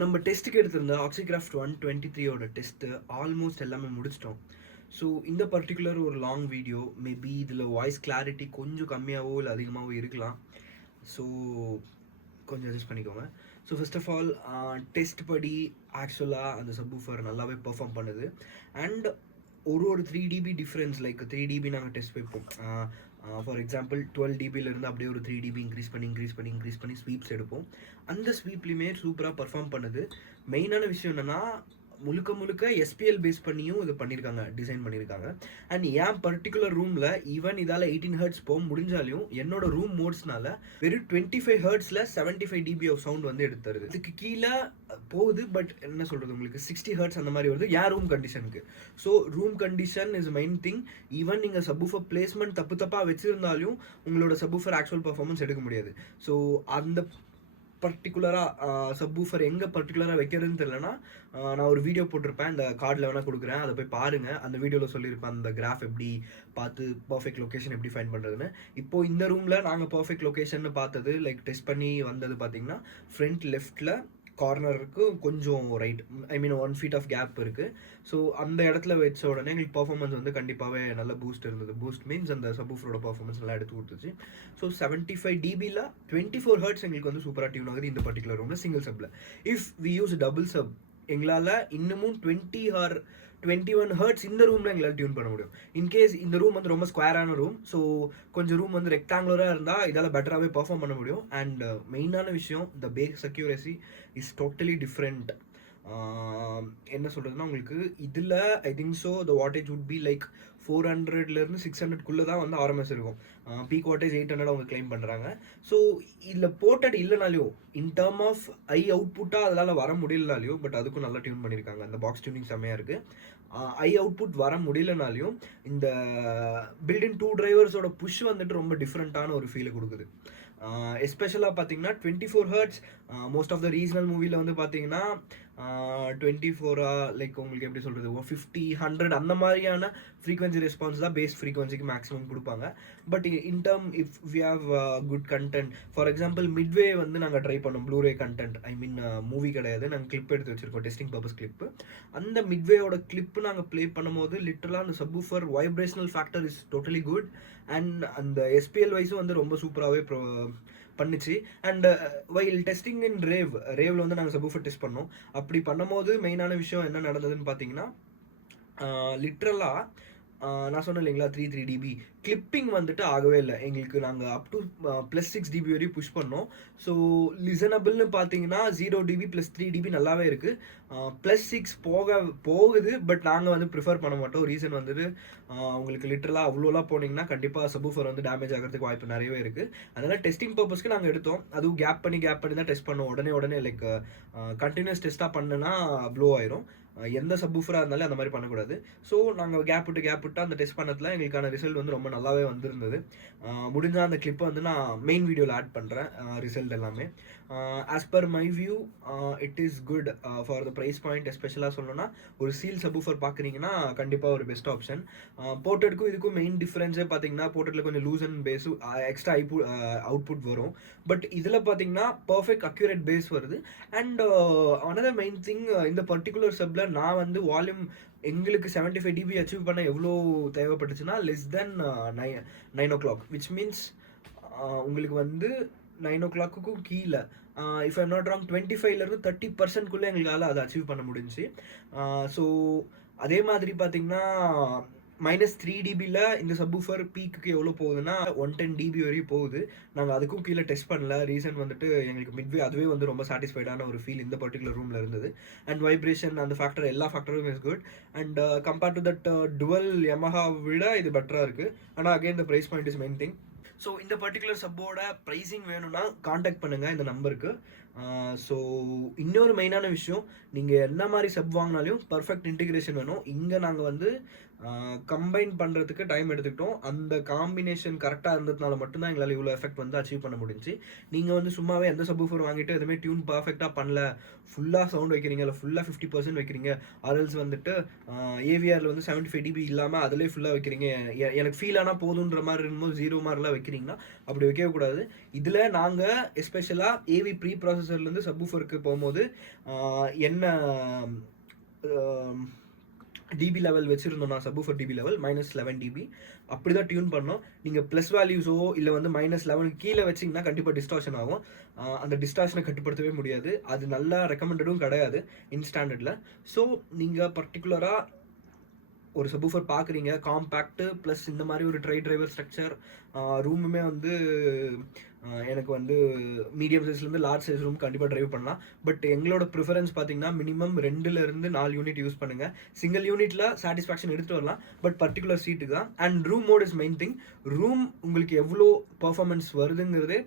நம்ம டெஸ்ட்டுக்கு எடுத்திருந்த ஆக்சிகிராஃப்ட் 123 test almost எல்லாமே முடிச்சிட்டோம். ஸோ இந்த பர்டிகுலர் ஒரு லாங் வீடியோ மேபி இதில் வாய்ஸ் கிளாரிட்டி கொஞ்சம் கம்மியாகவோ இல்லை அதிகமாகவோ இருக்கலாம். ஸோ கொஞ்சம் அட்ஜஸ்ட் பண்ணிக்கோங்க. So first of all test படி ஆக்சுவலாக அந்த சப்வூஃபர் நல்லாவே பெர்ஃபார்ம் பண்ணுது. அண்ட் ஒரு 3 dB டிஃப்ரென்ஸ், லைக் 3 dB நாங்கள் டெஸ்ட் வைப்போம். ஃபார் எக்ஸாம்பிள் 12 dBலேருந்து அப்படியே ஒரு 3 dB இன்க்ரீஸ் பண்ணி ஸ்வீப்ஸ் எடுப்போம். அந்த ஸ்வீப்லேயுமே சூப்பராக பர்ஃபார்ம் பண்ணுது. மெயினான விஷயம் என்னென்னா முழுக்க எஸ்பிஎல் பேஸ் பண்ணியும் இது பண்ணியிருக்காங்க, டிசைன் பண்ணியிருக்காங்க. அண்ட் என் பர்டிகுலர் ரூமில் ஈவன் இதால் 18 ஹர்ட்ஸ் போக முடிஞ்சாலையும் என்னோட ரூம் மோட்ஸ்னால வெறும் 25 ஹர்ட்ஸில் 75 dB ஆஃப் சவுண்ட் வந்து எடுத்துருது. இதுக்கு கீழே போகுது, பட் என்ன சொல்கிறது, உங்களுக்கு 60 ஹர்ட்ஸ் அந்த மாதிரி வருது என் ரூம் கண்டிஷனுக்கு. So room condition is main thing. Even நீங்கள் சப்வூஃபர் பிளேஸ்மெண்ட் தப்பாக வச்சுருந்தாலும் உங்களோட சப்வூஃபர் ஆக்சுவல் பர்ஃபார்மன்ஸ் எடுக்க முடியாது. ஸோ அந்த பர்டிகுலராக சப்வூஃபர் எங்கே பர்டிகுலராக வைக்கிறதுன்னு தெரியலனா நான் ஒரு வீடியோ போட்டிருப்பேன், இந்த கார்டில் வேணால் கொடுக்குறேன், அதை போய் பாருங்கள். அந்த வீடியோவில் சொல்லியிருப்பேன் அந்த கிராஃப் எப்படி பார்த்து பர்ஃபெக்ட் லொக்கேஷன் எப்படி ஃபைண்ட் பண்ணுறதுன்னு. இப்போது இந்த ரூமில் நாங்கள் பர்ஃபெக்ட் லொக்கேஷன் பார்த்தது, லைக் டெஸ்ட் பண்ணி வந்தது பார்த்தீங்கன்னா ஃப்ரண்ட் லெஃப்ட்டில் கார்னருக்கு கொஞ்சம் right, I mean 1 feet of gap இருக்குது. ஸோ அந்த இடத்துல வச்ச உடனே எங்களுக்கு பர்ஃபார்மன்ஸ் வந்து கண்டிப்பாகவே நல்ல பூஸ்ட் இருந்தது. பூஸ்ட் மீன்ஸ் அந்த சப்வூஃபரோட பர்ஃபார்மன்ஸ் நல்லா எடுத்து கொடுத்துச்சு. ஸோ 75 dBயில் 24 ஹர்ட்ஸ் எங்களுக்கு வந்து சூப்பராக டியூன் ஆகுது இந்த பர்டிகுலர் ரூமில் சிங்கிள் சப்பில். If we use double sub எங்களால் இன்னமும் 20 or 21 ஹர்ட்ஸ் இந்த ரூமில் எங்களால் டியூன் பண்ண முடியும். இன்கேஸ் இந்த ரூம் வந்து ரொம்ப ஸ்கொயரான ரூம், ஸோ கொஞ்சம் ரூம் வந்து ரெக்டாங்குலராக இருந்தால் இதால் பெட்டராகவே பர்ஃபார்ம் பண்ண முடியும். அண்ட் மெயினான விஷயம், the bass accuracy is totally different. என்ன சொல்கிறதுனா உங்களுக்கு இதில் I think so the wattage would be like 400லேருந்து 600 தான் வந்து ஆர்எம்எஸ் இருக்கும். பீக் வாட்டேஜ் 800 அவங்க கிளைம் பண்ணுறாங்க. ஸோ இதில் போர்ட்டட் இல்லைனாலையும் இன் டேர்ம் ஆஃப் ஐ அவுட்புட்டாக அதனால் வர முடியலனாலையும், பட் அதுக்கும் நல்லா டியூன் பண்ணியிருக்காங்க. அந்த பாக்ஸ் டியூனிங் செம்மையாக இருக்குது. ஐ அவுட்புட் வர முடியலனாலையும் இந்த பில்டின் 2 டிரைவர்ஸோட புஷ் வந்துட்டு ரொம்ப டிஃப்ரெண்ட்டான ஒரு ஃபீலை கொடுக்குது. எஸ்பெஷலாக பார்த்தீங்கன்னா 24 hertz most of the regional மூவியில் வந்து பார்த்தீங்கன்னா 24 லைக் உங்களுக்கு எப்படி சொல்கிறது, 50 100 அந்த மாதிரியான ஃப்ரீக்வன்சி ரெஸ்பான்ஸ் தான் பேஸ் ஃப்ரீக்வன்சிக்கு மேக்ஸிமம் கொடுப்பாங்க. But in term if we have good content, for example midway வந்து நாங்கள் ட்ரை பண்ணோம் Blu ray content, I mean movie கிடையாது, நாங்கள் கிளிப் எடுத்து வச்சுருக்கோம் டெஸ்டிங் பர்பஸ் கிளிப்பு. அந்த மிட்வேயோட கிளிப்பு நாங்கள் ப்ளே பண்ணும்போது லிட்டரலாக அந்த subwoofer vibrational factor is totally good. And அந்த எஸ்பிஎல் வைஸும் வந்து ரொம்ப சூப்பராகவே பண்ணிச்சு. அண்ட் வைல் டெஸ்டிங் இன் ரேவில் வந்து நாங்கள் சப்வூஃபர் டெஸ்ட் பண்ணோம். அப்படி பண்ணும்போது மெயினான விஷயம் என்ன நடந்ததுன்னு பார்த்தீங்கன்னா, லிட்ரலாக நான் சொன்னேன் இல்லைங்களா 3 dB கிளிப்பிங் வந்துட்டு ஆகவே இல்லை எங்களுக்கு. நாங்கள் அப் டு +6 dB வரையும் புஷ் பண்ணோம். ஸோ லிசனபிள்னு பார்த்தீங்கன்னா 0 dB +3 dB நல்லாவே இருக்குது. +6 போகுது, பட் நாங்கள் வந்து ப்ரிஃபர் பண்ண மாட்டோம். ரீசன் வந்துட்டு உங்களுக்கு லிட்டரலாக அவ்வளோலாம் போனீங்கன்னா கண்டிப்பாக சப்வூஃபர் வந்து டேமேஜ் ஆகிறதுக்கு வாய்ப்பு நிறையவே இருக்குது. அதனால் டெஸ்டிங் பர்பஸ்க்கு நாங்கள் எடுத்தோம். அதுவும் கேப் பண்ணி தான் டெஸ்ட் பண்ணோம். உடனே லைக் கண்டினியூஸ் டெஸ்ட்டாக பண்ணுனா ப்ளோ ஆயிரும். எந்த சப்வூஃபராக இருந்தாலும் அந்த மாதிரி பண்ணக்கூடாது. ஸோ நாங்கள் கேப் விட்டு அந்த டெஸ்ட் பண்ணதில் எங்களுக்கான ரிசல்ட் வந்து ரொம்ப நல்லாவே வந்திருந்தது. முடிஞ்சால் அந்த கிளிப்பை வந்து நான் மெயின் வீடியோவில் ஆட் பண்ணுறேன், ரிசல்ட் எல்லாமே. As per my view it is good for the price point. எஸ்பெஷலாக சொல்லணும்னா ஒரு சீல் சப்வூஃபர் பார்க்குறீங்கன்னா கண்டிப்பாக ஒரு பெஸ்ட் ஆப்ஷன். போர்ட்டடுக்கும் இதுக்கும் மெயின் டிஃப்ரென்ஸே பார்த்தீங்கன்னா போர்ட்டடில் கொஞ்சம் loose and bass extra output வரும். பட் இதில் பார்த்தீங்கன்னா பர்ஃபெக்ட் அக்யூரேட் பேஸ் வருது. அண்ட் அனதர் மெயின் திங், இந்த பர்டிகுலர் சப்பில் நான் வந்து வால்யூம் எங்களுக்கு 75 dB அச்சீவ் பண்ண எவ்வளோ தேவைப்பட்டுச்சுன்னா less than 9 o'clock, which means உங்களுக்கு வந்து 9 o'clock கீழே இஃப் ஐம் நாட் ராங் 25லேருந்து 30% எங்களால் அதை அச்சீவ் பண்ண முடிஞ்சு. ஸோ அதே மாதிரி பார்த்தீங்கன்னா -3 dBயில் இந்த சப்வூஃபர் பீக்கு எவ்வளோ போகுதுன்னா 110 dB வரையும் போகுது. நாங்கள் அதுக்கும் கீழே டெஸ்ட் பண்ணல. ரீசன் வந்துட்டு எங்களுக்கு மிட்வே அதுவே வந்து ரொம்ப சாட்டிஸ்ஃபைடான ஒரு ஃபீல் இந்த பர்டிகுலர் ரூமில் இருந்தது. அண்ட் வைப்ரேஷன் அந்த ஃபேக்டர் எல்லா ஃபேக்டரும் is good. And compared to that dual Yamaha விட இது பெட்டராக இருக்குது. ஆனால் again the price point is main thing. So இந்த பர்டிகுலர் சப்போட ப்ரைஸிங் வேணும்னா காண்டாக்ட் பண்ணுங்கள் இந்த நம்பருக்கு. ஸோ இன்னொரு மெயினான விஷயம், நீங்கள் என்ன மாதிரி சப் வாங்கினாலும் பர்ஃபெக்ட் இன்டிகிரேஷன் வேணும். இங்கே நாங்கள் வந்து கம்பைன் பண்ணுறதுக்கு டைம் எடுத்துக்கிட்டோம். அந்த காம்பினேஷன் கரெக்டாக இருந்ததுனால மட்டும்தான் எங்களால் இவ்வளோ எஃபெக்ட் வந்து அச்சீவ் பண்ண முடிஞ்சு. நீங்கள் வந்து சும்மாவே எந்த சப்வூஃபர் வாங்கிட்டு எதுவுமே டியூன் பர்ஃபெக்டாக பண்ணல, ஃபுல்லாக சவுண்ட் வைக்கிறீங்க, இல்லை ஃபுல்லாக 50% வைக்கிறீங்க, ஆர்எல்ஸ் வந்துட்டு ஏவிஆரில் வந்து 75 dB இல்லாமல் அதிலே ஃபுல்லாக வைக்கிறீங்க, எனக்கு ஃபீல் ஆனால் போதுன்ற மாதிரி இருக்கும்போது 0 மாதிரிலாம் வைக்கிறீங்கன்னா அப்படி வைக்கக்கூடாது. இதில் நாங்கள் எஸ்பெஷலாக ஏவி ப்ரீ ப்ராசஸ் ப்ராசஸர்லேருந்து சப்வூஃபருக்கு போகும்போது என்ன டிபி லெவல் வச்சுருந்தோம், நான் சப்வூஃபர் டிபி லெவல் -11 டிபி அப்படி தான் டியூன் பண்ணோம். நீங்கள் ப்ளஸ் வேல்யூஸோ இல்லை வந்து -11 கீழே வச்சிங்கன்னா கண்டிப்பாக டிஸ்டார்ஷன் ஆகும். அந்த டிஸ்டார்ஷனை கட்டுப்படுத்தவே முடியாது. அது நல்லா ரெக்கமெண்டடும் கிடையாது இன்ஸ்டாண்டர்டில். ஸோ நீங்கள் பர்டிகுலராக ஒரு சப்வூஃபர் பார்க்குறீங்க, காம்பேக்ட்டு ப்ளஸ் இந்த மாதிரி ஒரு டிரைவர் ஸ்ட்ரக்சர், ரூமுமே வந்து எனக்கு வந்து மீடியம் சைஸ்லேருந்து லார்ஜ் சைஸ் ரூம் கண்டிப்பாக ட்ரைவ் பண்ணலாம். பட் எங்களோட ப்ரிஃபரன்ஸ் பார்த்தீங்கன்னா மினிமம் 2லேருந்து 4 யூனிட் யூஸ் பண்ணுங்கள். சிங்கிள் யூனிட்டில் சாட்டிஸ்ஃபேக்ஷன் எடுத்துகிட்டு வரலாம், பட் பர்டிகுலர் சீட்டுக்கு தான். And room mode is main thing. Room உங்களுக்கு எவ்வளோ பர்ஃபார்மன்ஸ் வருதுங்கிறதே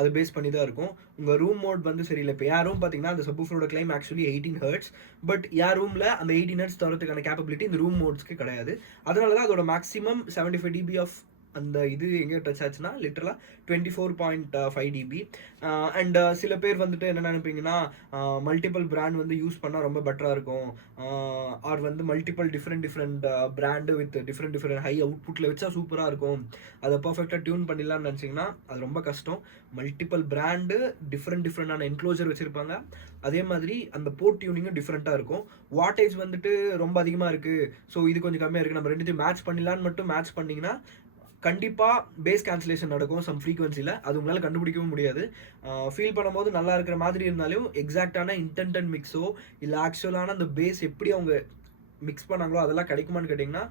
அது பேஸ் பண்ணி தான் இருக்கும். உங்கள் ரூம் மோட் வந்து சரியில்லை. இப்போ யார் ரூம் பார்த்தீங்கன்னா அந்த சப்வூஃபரோட கிளைம் ஆக்சுவலி 18 ஹெர்ட்ஸ், பட் யார் ரூமில் அந்த 18 ஹெர்ட்ஸ் தரத்துக்கான கேப்பபிலிட்டி இந்த ரூம் மோட்ஸ்க்கு கிடையாது. அதனால தான் அதோட மேக்ஸிமம் 75 dB ஆஃப் அந்த இது எங்கே டச் ஆச்சுன்னா லிட்டரலாக 24.5 dB. அண்ட் சில பேர் வந்துட்டு என்ன நினைப்பீங்கன்னா மல்டிபிள் பிராண்ட் வந்து யூஸ் பண்ணால் ரொம்ப பெட்டராக இருக்கும், ஆர் வந்து multiple different brand with different high அவுட்புட்டில் வச்சா சூப்பராக இருக்கும், அதை பர்ஃபெக்டாக டியூன் பண்ணிடலாம்னு நினச்சிங்கன்னா அது ரொம்ப கஷ்டம். மல்டிபிள் பிராண்டு டிஃப்ரெண்டான என்க்ளோஜர் வச்சுருப்பாங்க. அதே மாதிரி அந்த போர்ட் டியூனிங்கும் டிஃப்ரெண்ட்டாக இருக்கும். வாட்டேஜ் வந்துட்டு ரொம்ப அதிகமாக இருக்குது, ஸோ இது கொஞ்சம் கம்மியாக இருக்குது, நம்ம ரெண்டுத்தையும் மேட்ச் பண்ணிடலான்னு மட்டும் மேட்ச் பண்ணிங்கன்னா கண்டிப்பாக பேஸ் கேன்சலேஷன் நடக்கும் சம் ஃப்ரீக்வன்சியில். அது உங்களால் கண்டுபிடிக்கவும் முடியாது. ஃபீல் பண்ணும்போது நல்லா இருக்கிற மாதிரி இருந்தாலும் எக்ஸாக்டான இன்டென்ட் மிக்ஸோ இல்லை ஆக்சுவலான அந்த பேஸ் எப்படி அவங்க மிக்ஸ் பண்ணாங்களோ அதெல்லாம் கிடைக்குமான்னு கேட்டிங்கன்னா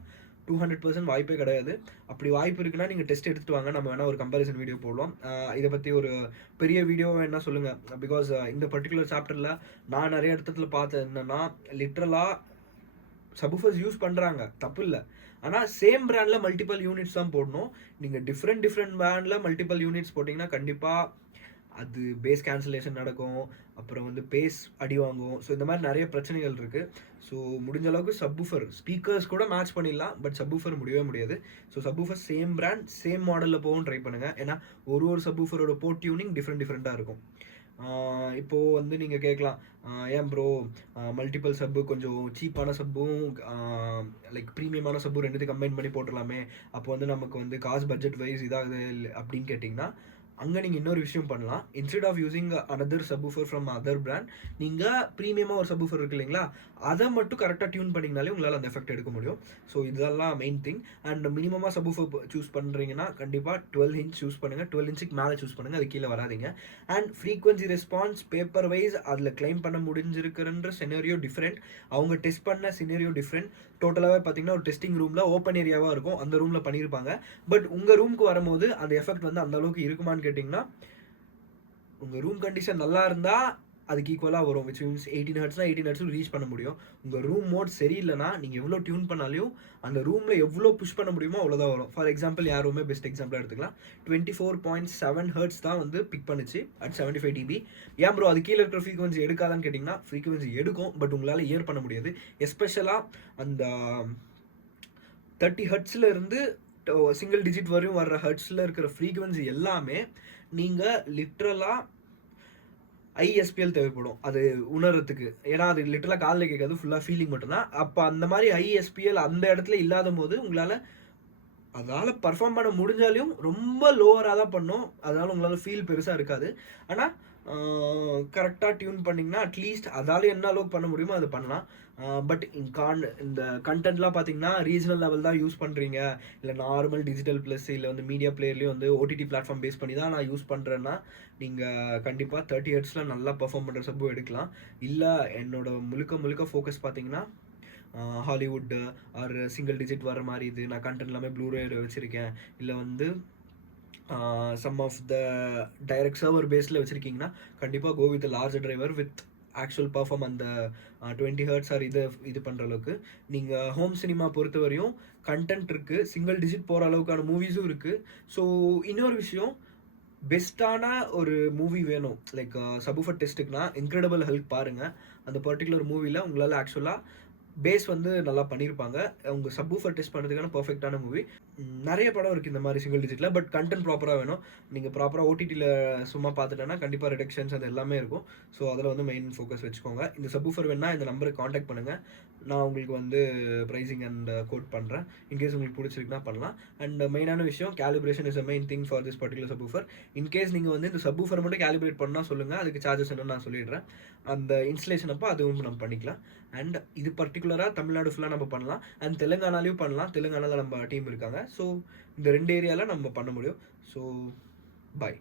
200% வாய்ப்பே கிடையாது. அப்படி வாய்ப்பு இருக்குன்னா நீங்கள் டெஸ்ட் எடுத்துகிட்டு வாங்க, நம்ம வேணால் ஒரு கம்பேரிசன் வீடியோ போடலாம். இதை பற்றி ஒரு பெரிய வீடியோ என்ன சொல்லுங்கள். பிகாஸ் இந்த பர்டிகுலர் சாப்டரில் நான் நிறைய இடத்துல பார்த்தது என்னென்னா லிட்ரலாக சப்வூஃபர்ஸ் யூஸ் பண்ணுறாங்க, தப்பு இல்லை, ஆனால் சேம் பிராண்டில் மல்டிபிள் யூனிட்ஸ் தான் போடணும். நீங்கள் டிஃப்ரெண்ட் பிராண்டில் மல்டிபிள் யூனிட்ஸ் போட்டிங்கன்னா கண்டிப்பாக அது பேஸ் கேன்சலேஷன் நடக்கும், அப்புறம் வந்து பேஸ் அடி வாங்கும். ஸோ இந்த மாதிரி நிறைய பிரச்சனைகள் இருக்குது. ஸோ முடிஞ்ச அளவுக்கு சப்வூஃபர் ஸ்பீக்கர்ஸ் கூட மேட்ச் பண்ணிடலாம், பட் சப்வூஃபர் முடியவே முடியாது. So subwoofer same brand same மாடலில் போகவும் ட்ரை பண்ணுங்கள். ஏன்னா ஒரு சப்வூஃபரோட போர்ட் டியூனிங் டிஃப்ரெண்ட்டாக இருக்கும். இப்போது வந்து நீங்கள் கேட்கலாம், ஏன் ப்ரோ மல்டிபிள் சப்பு கொஞ்சம் சீப்பான சப்பும் லைக் ப்ரீமியமான சப்பு ரெண்டுத்தையும் கம்பைன் பண்ணி போட்டுடலாமே, அப்போ வந்து நமக்கு வந்து காசு பட்ஜெட் வைஸ் இதாகுது அப்படின்னு கேட்டிங்கன்னா அங்கே நீங்கள் இன்னொரு விஷயம் பண்ணலாம். Instead of using another subwoofer from other brand, நீங்கள் ப்ரீமியமாக ஒரு சப்வூஃபர் இருக்கு இல்லைங்களா, அதை மட்டும் கரெக்டாக டியூன் பண்ணிங்கனாலே உங்களால் அந்த எஃபெக்ட் எடுக்க முடியும். ஸோ இதெல்லாம் மெயின் திங். அண்ட் மினிமமாக சப்வூஃபர் சூஸ் பண்ணுறீங்கன்னா கண்டிப்பாக 12 inch சூஸ் பண்ணுங்கள். 12 inch மேலே சூஸ் பண்ணுங்கள், அது கீழே வராதிங்க. And frequency response paper wise அதில் கிளைம் பண்ண முடிஞ்சிருக்குன்ற சினரியோ டிஃப்ரெண்ட், அவங்க டெஸ்ட் பண்ண சினரியோ டிஃப்ரெண்ட். டோட்டலாகவே பார்த்தீங்கன்னா ஒரு டெஸ்டிங் ரூமில் ஓப்பன் ஏரியாவாக இருக்கும், அந்த ரூமில் பண்ணியிருப்பாங்க. பட் உங்கள் ரூமுக்கு வரும்போது அந்த எஃபெக்ட் வந்து அந்த அளவுக்கு இருக்குமான்னு கேட்டிங்கன்னா, உங்கள் ரூம் கண்டிஷன் நல்லா இருந்தால் அதுக்கு ஈக்குவலாக வரும். விச் மீன்ஸ் 18 ஹெர்ட்ஸ்னால் 18 ஹெர்ட்ஸில் ரீச் பண்ண முடியும். உங்கள் ரூம் மோட் சரியில்லைனா நீங்கள் எவ்வளோ டியூன் பண்ணாலையும் அந்த ரூமில் எவ்வளோ புஷ் பண்ண முடியுமோ அவ்வளோதான் வரும். ஃபார் எக்ஸாம்பிள் யார் ரூமே பெஸ்ட் எக்ஸாம்பிளாக எடுத்துக்கலாம். 24.7 ஹெர்ட்ஸ் தான் வந்து பிக் பண்ணிச்சு அட் 75 dB. ஏன் ப்ரோ அது கீழே இருக்கிற ஃப்ரீக்வன்சி எடுக்காதான்னு கேட்டிங்கன்னா ஃப்ரீக்வன்சி எடுக்கும், பட் உங்களால் இயர் பண்ண முடியாது. எஸ்பெஷலாக அந்த 30 ஹெர்ட்ஸில் இருந்து சிங்கிள் டிஜிட் வரையும் வர்ற ஹெர்ட்ஸில் இருக்கிற ஃப்ரீக்வன்சி எல்லாமே நீங்கள் லிட்ரலாக ஐஎஸ்பிஎல் தேவைப்படும் அது உணர்றதுக்கு. ஏன்னா அது லிட்டரலாக காலில் கேட்காது, ஃபுல்லாக ஃபீலிங் மட்டும்தான். அப்போ அந்த மாதிரி ஐஎஸ்பிஎல் அந்த இடத்துல இல்லாத போது உங்களால் அதால் பர்ஃபார்ம் பண்ண முடிஞ்சாலையும் ரொம்ப லோவராக தான் பண்ணும். அதனால் உங்களால் ஃபீல் பெருசாக இருக்காது. ஆனால் கரெக்டாக டியூன் பண்ணிங்கன்னா அட்லீஸ்ட் அதால் என்ன அளவுக்கு பண்ண முடியுமோ அது பண்ணலாம். பட் இந்த கண்டென்ட்லாம் பார்த்தீங்கன்னா ரீஜனல் லெவல் தான் யூஸ் பண்ணுறீங்க, இல்லை நார்மல் டிஜிட்டல் ப்ளஸ் இல்லை வந்து மீடியா பிளேயர்லேயும் வந்து ஓடிடி பிளாட்ஃபார்ம் பேஸ் பண்ணி தான் நான் யூஸ் பண்ணுறேன்னா நீங்கள் கண்டிப்பாக 30 ஹெர்ட்ஸில் நல்லா பர்ஃபார்ம் பண்ணுற சப்பு எடுக்கலாம். இல்லை என்னோட முழுக்க ஃபோக்கஸ் பார்த்தீங்கன்னா ஹாலிவுட் ஆர் சிங்கிள் டிஜிட் வர மாதிரி இது நான் கண்டென்ட் எல்லாமே ப்ளூரே வச்சுருக்கேன், இல்லை வந்து some of the direct server பேஸில் வச்சுருக்கீங்கன்னா கண்டிப்பாக go with large driver with actual perform அந்த 20 ஹெர்ட்ஸ் ஆர் இது பண்ணுற அளவுக்கு. நீங்கள் ஹோம் சினிமா பொறுத்த வரையும் கண்டென்ட் இருக்குது, சிங்கிள் டிஜிட் போகிற அளவுக்கான மூவிஸும் இருக்குது. ஸோ இன்னொரு விஷயம், பெஸ்ட்டான ஒரு மூவி வேணும் லைக் சப்வூஃபர் டெஸ்ட்டுக்குனா இன்க்ரெடிபிள் ஹல்க் பாருங்கள். அந்த பர்டிகுலர் மூவியில் உங்களால் ஆக்சுவலாக பேஸ் வந்து நல்லா பண்ணியிருப்பாங்க. அவங்க சப்வூஃபர் டெஸ்ட் பண்ணுறதுக்கான பர்ஃபெக்டான மூவி. நிறைய படம் இருக்குது இந்த மாதிரி சிங்கிள் டிஜிட்டில். பட் கண்டென்ட் ப்ராப்பராக வேணும். நீங்கள் ப்ராப்பராக ஓடிடியில் சும்மா பார்த்துட்டேன்னா கண்டிப்பாக ரிடக்ஷன்ஸ் அது எல்லாமே இருக்கும். ஸோ அதில் வந்து மெயின் ஃபோக்கஸ் வச்சுக்கோங்க. இந்த சப்வூஃபர் வேணால் இந்த நம்பருக்கு காண்டாக்ட் பண்ணுங்கள். நான் உங்களுக்கு வந்து ப்ரைஸிங் அண்ட் கோட் பண்ணுறேன். இன்கேஸ் உங்களுக்கு பிடிச்சிருக்குன்னா பண்ணலாம். அண்ட் மெயினான விஷயம், calibration is a main thing for this particular subwoofer. In case நீங்கள் வந்து இந்த சப்வூஃபர் மட்டும் கேலிப்ரேட் பண்ணால் சொல்லுங்கள். அதுக்கு சார்ஜஸ் என்னன்னு நான் சொல்லிடுறேன். அந்த இன்ஸ்டலேஷன் அப்போ அதுவும் நம்ம பண்ணிக்கலாம். அண்ட் இது பர்டிகுலராக தமிழ்நாடு ஃபுல்லாக நம்ம பண்ணலாம். அண்ட் தெலுங்கானாலையும் பண்ணலாம். தெலுங்கானாவில் நம்ம டீம் இருக்காங்க. ஸோ இந்த 2 ஏரியாவில் நம்ம பண்ண முடியும். So by.